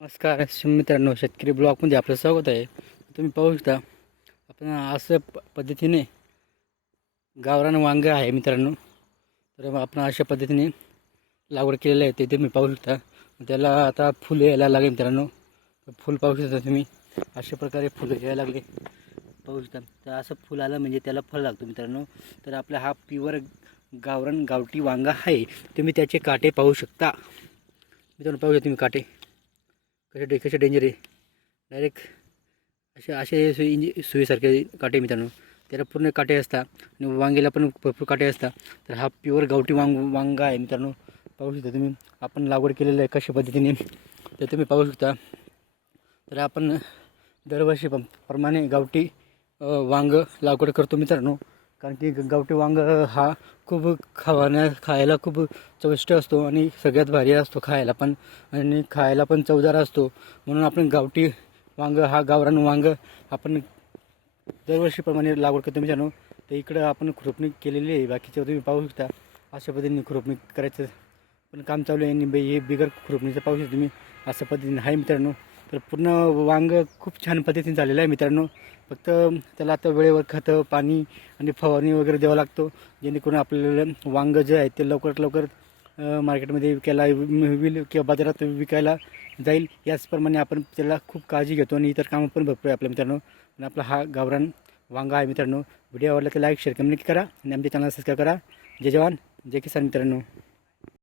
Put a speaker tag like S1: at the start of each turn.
S1: नमस्कार मित्रांनो शेतकरी ब्लॉगमध्ये आपलं स्वागत आहे. तुम्ही पाहू शकता आपण असं प पद्धतीने गावरान वांगं आहे मित्रांनो. तर आपण अशा पद्धतीने लागवड केलेलं आहे ते तुम्ही पाहू शकता. त्याला आता फुलं यायला लागले मित्रांनो. फुल पाहू शकता तुम्ही. अशा प्रकारे फुलं यायला लागले. पाहू शकता. तर असं फुल आलं म्हणजे त्याला फळ लागतो मित्रांनो. तर आपला हा प्युअर गावरान गावठी वांगा आहे. तुम्ही त्याचे काटे पाहू शकता. मित्रांनो पाहू शकता तुम्ही काटे. कसे डे कसे डेंजर आहे. डायरेक्ट असे असे सुई इंजि सुईसारखे काटे मित्रांनो. त्याला पूर्ण काटे असतात. आणि वांगेला पण भरपूर काटे असतात. तर हा प्युअर गावठी वांग वांगा आहे मित्रांनो. पाहू शकता तुम्ही. आपण लागवड केलेलं आहे कशा पद्धतीने. तर तुम्ही पाहू शकता. तर आपण दरवर्षी प- प्रमाणे गावठी वांग लागवड करतो मित्रांनो. कारण की ग- गावठी वांग हा खूप खावाण्या खायला खूप चविष्ट असतो आणि सगळ्यात भारी असतो खायला पण. आणि खायला पण चवदार असतो. म्हणून आपण गावठी वांग हा गावरान वांग आपण दरवर्षीप्रमाणे लागवड करतो मित्रांनो. तर इकडं आपण खुरपणी केलेली आहे. बाकीच्या तुम्ही पाहू शकता. अशा पद्धतीने खुरपणी करायचं पण काम चालू आहे. आणि बे- हे बिगर खुरपणीचं पाहू शकता तुम्ही. अशा पद्धतीने. आहे मित्रांनो. तर पूर्ण वांग खूप छान पद्धतीने झालेलं आहे मित्रांनो. फक्त त्याला आता वेळेवर खतं पाणी आणि फवारणी वगैरे द्यावं लागतो. जेणेकरून आपल्याला वांग जे आहे ते लवकरात लवकर मार्केटमध्ये विकायला होईल किंवा बाजारात विकायला जाईल. याचप्रमाणे आपण त्याला खूप काळजी घेतो आणि इतर कामं पण भरपूर आहे आपल्या मित्रांनो. आणि आपला हा गावरान वांगा आहे मित्रांनो. व्हिडिओ आवडला तर लाईक शेअर कमेंट करा. आणि आमच्या चॅनल सबस्क्राईब करा. जय जवान जय किसान मित्रांनो.